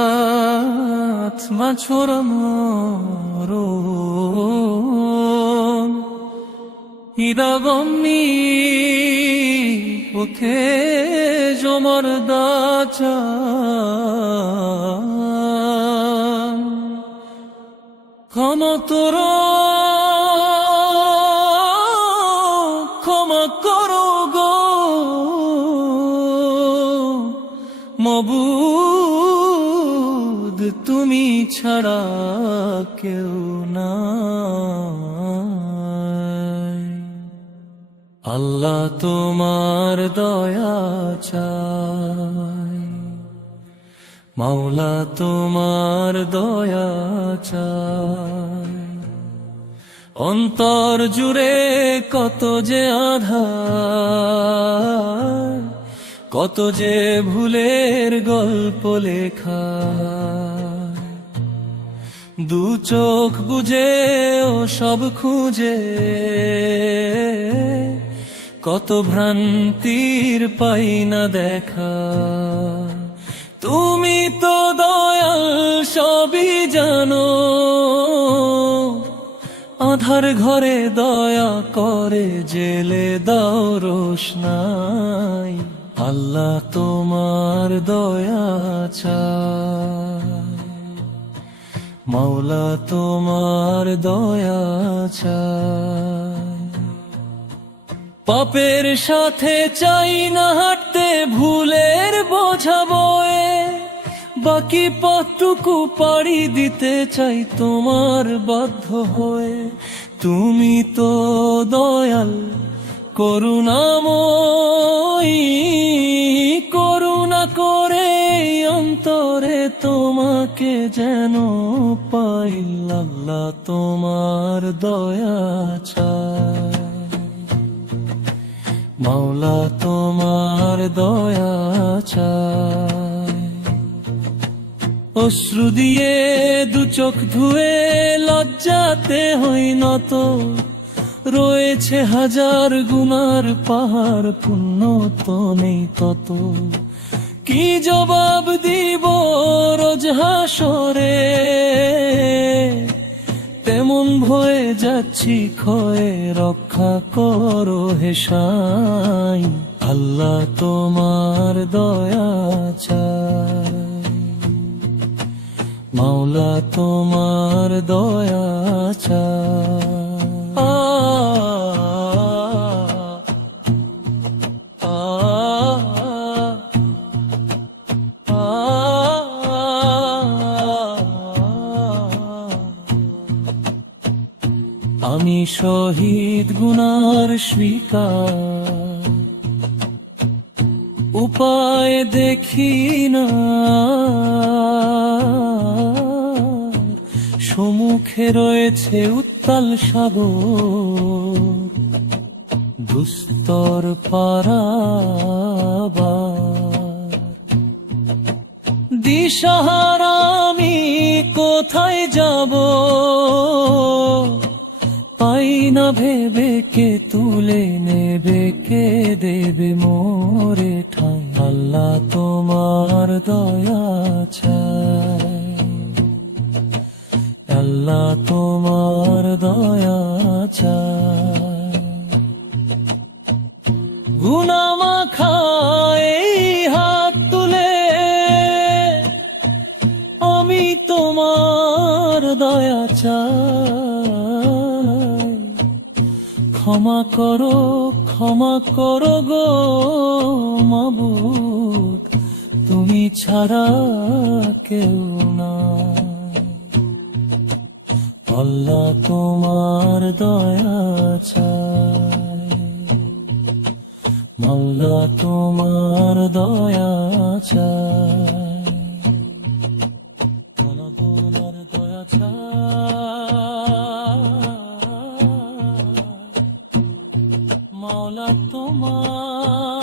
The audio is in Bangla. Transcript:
Verilat maçoramoro idavammi oke jomardacha ক্ষমতরা ক্ষমা করো গো মবুদ তুমি ছাড়া কেউ নাই। আল্লাহ তোমার দয়া চাই, মাওলা তোমার দয়া চাই। অন্তর জুড়ে কত যে আধার, কত যে ভুলের গল্প লেখা। দু চোখ বুঝে ও সব খুঁজে কত ভ্রান্তির পাই না দেখা। তুমি তো দয়াল সবই জানো, আধার ঘরে দয়া করে জেলে দাও রোশনাই। আল্লাহ তোমার দয়া চাই, মাওলা তোমার দয়া চাই। পাপের সাথে চাই না হাঁটতে ভুলের বোঝা বয়ে, বাকি পথটুকু পাড়ি দিতে চাই তোমার বাধ্য হয়ে। তুমি তো দয়াল করুণাময়ী, করুণা করে অন্তরে তোমাকে যেন পাই। আল্লাহ তোমার দয়া চাই, মাওলা তোমার দয়া চাই। অশ্রু দিয়ে দু চোখ ধুয়ে লজ্জাতে হই নত, রয়েছে হাজার গুনার পাহাড়, পুণ্য তো নেই তত। কি জবাব দিব রোজ হাসরে, তেমন ভয়ে যাচ্ছি ক্ষয়ে, রক্ষা করো হে সাই। আল্লাহ তোমার দয়া চাই, মাওলা তোমার দয়া চাই। আমি শহীদ গুনার স্বীকার, উপায় দেখি না, সম্মুখে রয়েছে উত্তাল সাগর, দুস্তর পারাবার। দিশাহারা আমি কোথায় যাব, পাই না ভেবে কে তুলে নেবে, কে দেবে মোরে ঠাই। আল্লাহ তোমার দয়া চাই, আল্লাহ তোমার দয়া চাই। গুনাহ মাখা এই হাত তুলে আমি তোমার দয়া চাই। ক্ষমা করো গো মাবুদ, তুমি ছাড়া কেউ নাই। আল্লাহ তোমার দয়া চাই, মাওলা তোমার দয়া চাই। তোমার দয়া চাই, মাওলা তোমার